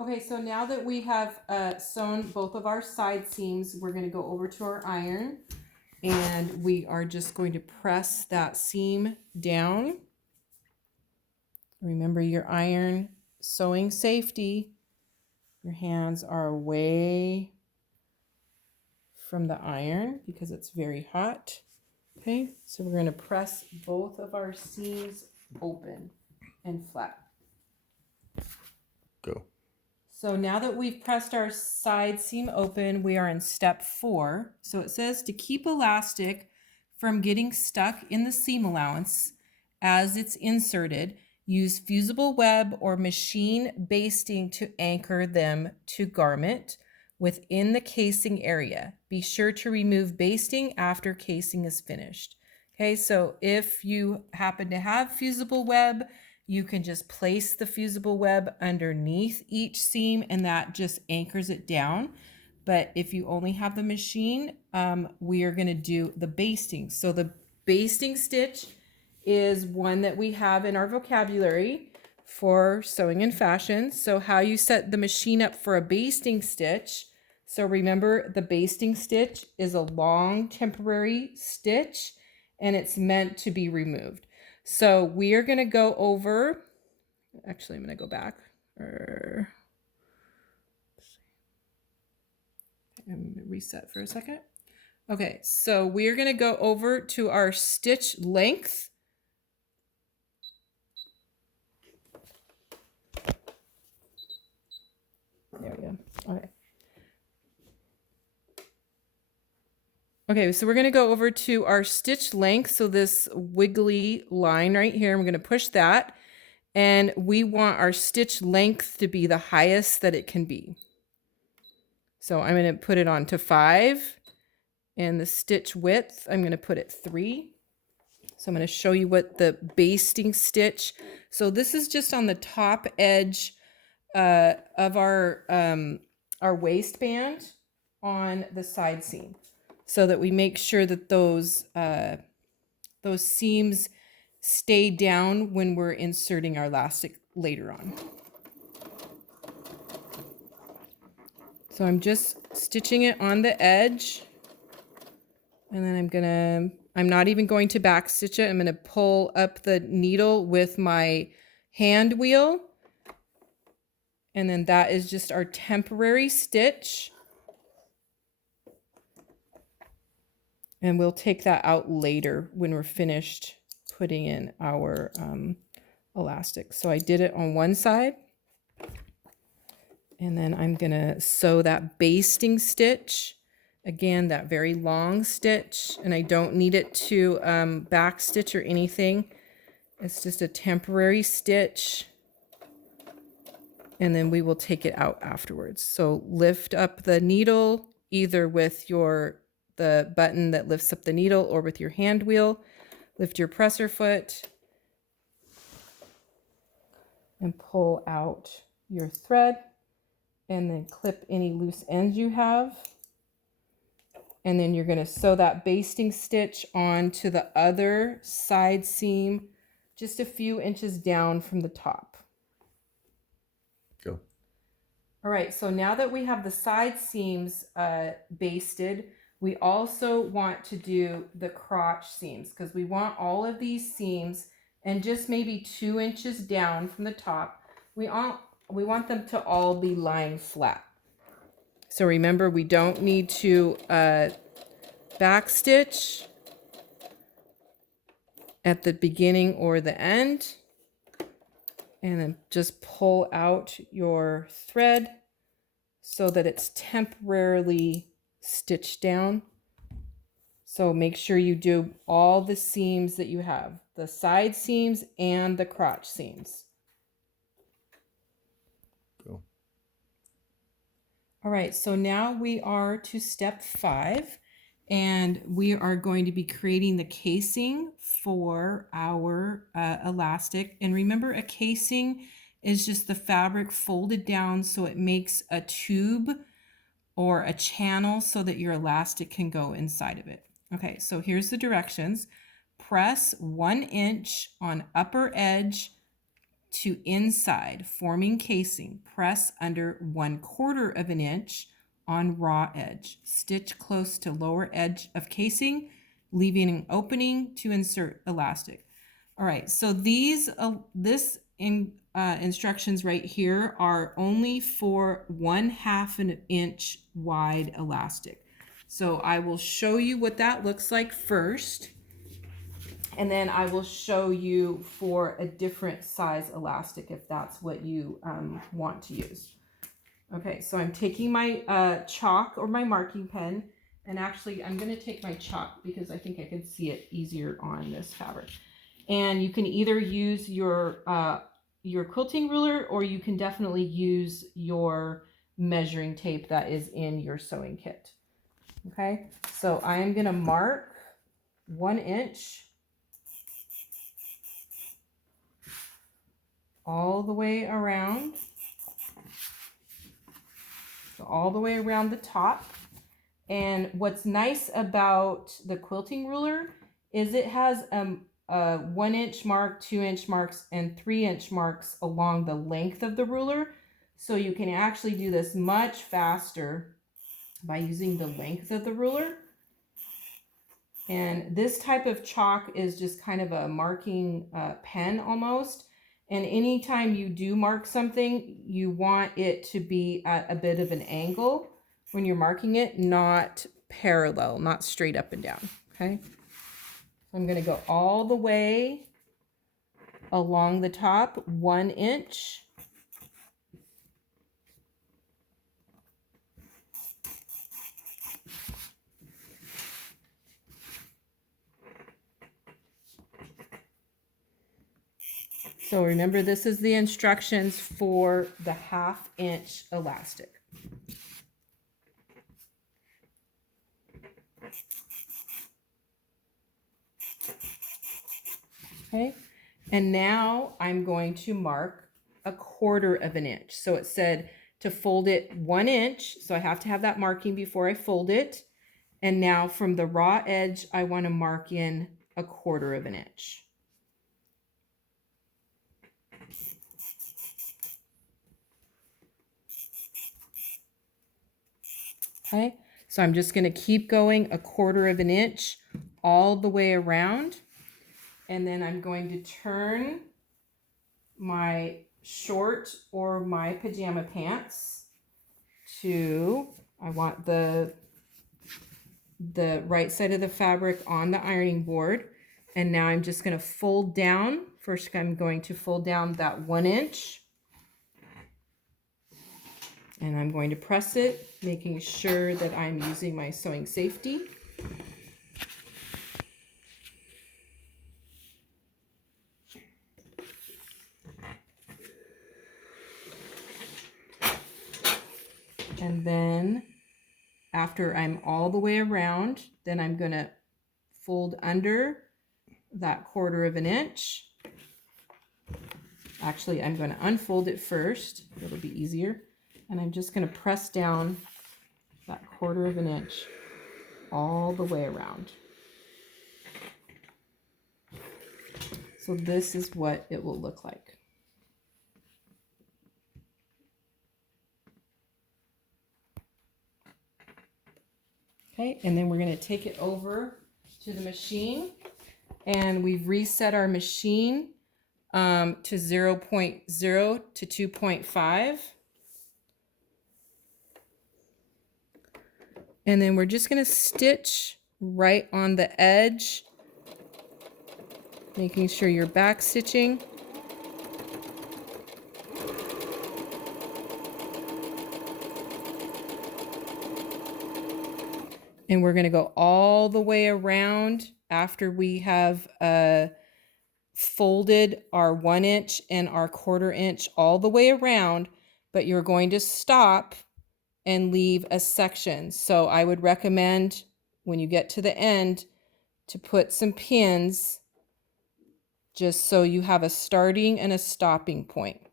Okay, so now that we have sewn both of our side seams, we're going to go over to our iron and we are just going to press that seam down. Remember your iron sewing safety. Your hands are away from the iron because it's very hot. Okay, so we're going to press both of our seams open and flat. Go. So now that we've pressed our side seam open, we are in step 4. So it says to keep elastic from getting stuck in the seam allowance as it's inserted, use fusible web or machine basting to anchor them to garment within the casing area. Be sure to remove basting after casing is finished. Okay, so if you happen to have fusible web, you can just place the fusible web underneath each seam and that just anchors it down. But if you only have the machine, we are going to do the basting. So the basting stitch is one that we have in our vocabulary for sewing and fashion. So how you set the machine up for a basting stitch. So remember, the basting stitch is a long temporary stitch and it's meant to be removed. So we are going to go over, actually, I'm going to go back. I'm going to reset for a second. Okay, so we are going to go over to our stitch length. There we go. Okay. Okay, so we're going to go over to our stitch length. So this wiggly line right here, we're going to push that. And we want our stitch length to be the highest that it can be. So I'm going to put it on to 5. And the stitch width, I'm going to put it 3. So I'm going to show you what the basting stitch. So this is just on the top edge of our waistband on the side seam, so that we make sure that those seams stay down when we're inserting our elastic later on. So I'm just stitching it on the edge, and then I'm not even going to back stitch it. I'm going to pull up the needle with my hand wheel, and then that is just our temporary stitch. And we'll take that out later when we're finished putting in our elastic. So I did it on one side. And then I'm going to sew that basting stitch. Again, that very long stitch. And I don't need it to back stitch or anything. It's just a temporary stitch. And then we will take it out afterwards. So lift up the needle either with the button that lifts up the needle or with your hand wheel. Lift your presser foot and pull out your thread, and then clip any loose ends you have. And then you're going to sew that basting stitch onto the other side seam just a few inches down from the top. Go. All right, so now that we have the side seams basted, we also want to do the crotch seams, because we want all of these seams, and just maybe 2 inches down from the top, we want them to all be lying flat. So remember, we don't need to back stitch at the beginning or the end. And then just pull out your thread so that it's temporarily stitched down. So make sure you do all the seams that you have, the side seams and the crotch seams. Go. All right, so now we are to step 5, and we are going to be creating the casing for our elastic. And remember, a casing is just the fabric folded down so it makes a tube or a channel so that your elastic can go inside of it. Okay, so here's the directions. Press 1 inch on upper edge to inside, forming casing. Press under 1/4 of an inch on raw edge. Stitch close to lower edge of casing, leaving an opening to insert elastic. All right, so instructions right here are only for 1/2 an inch wide elastic. So I will show you what that looks like first, and then I will show you for a different size elastic if that's what you want to use. Okay, so I'm taking my chalk or my marking pen, and actually I'm going to take my chalk because I think I can see it easier on this fabric. And you can either use your quilting ruler, or you can definitely use your measuring tape that is in your sewing kit. Okay, so I am going to mark 1 inch all the way around. So all the way around the top. And what's nice about the quilting ruler is it has a 1 inch mark, 2 inch marks, and 3 inch marks along the length of the ruler. So you can actually do this much faster by using the length of the ruler. And this type of chalk is just kind of a marking pen almost. And anytime you do mark something, you want it to be at a bit of an angle when you're marking it, not parallel, not straight up and down. Okay. I'm going to go all the way along the top, 1 inch. So remember, this is the instructions for the 1/2 inch elastic. Okay, and now I'm going to mark 1/4 of an inch. So it said to fold it 1 inch, so I have to have that marking before I fold it. And now from the raw edge, I want to mark in 1/4 of an inch. Okay, so I'm just going to keep going 1/4 of an inch all the way around. And then I'm going to turn my short or my pajama pants to, I want the right side of the fabric on the ironing board. And now I'm just going to fold down. First, I'm going to fold down that 1 inch. And I'm going to press it, making sure that I'm using my sewing safety. And then after I'm all the way around, then I'm going to fold under that 1/4 of an inch. Actually, I'm going to unfold it first. It'll be easier. And I'm just going to press down that 1/4 of an inch all the way around. So this is what it will look like. Okay, and then we're going to take it over to the machine, and we've reset our machine to 0.0 to 2.5. And then we're just going to stitch right on the edge, making sure you're back stitching. And we're going to go all the way around after we have folded our 1 inch and our 1/4 inch all the way around, but you're going to stop and leave a section. So I would recommend when you get to the end to put some pins just so you have a starting and a stopping point.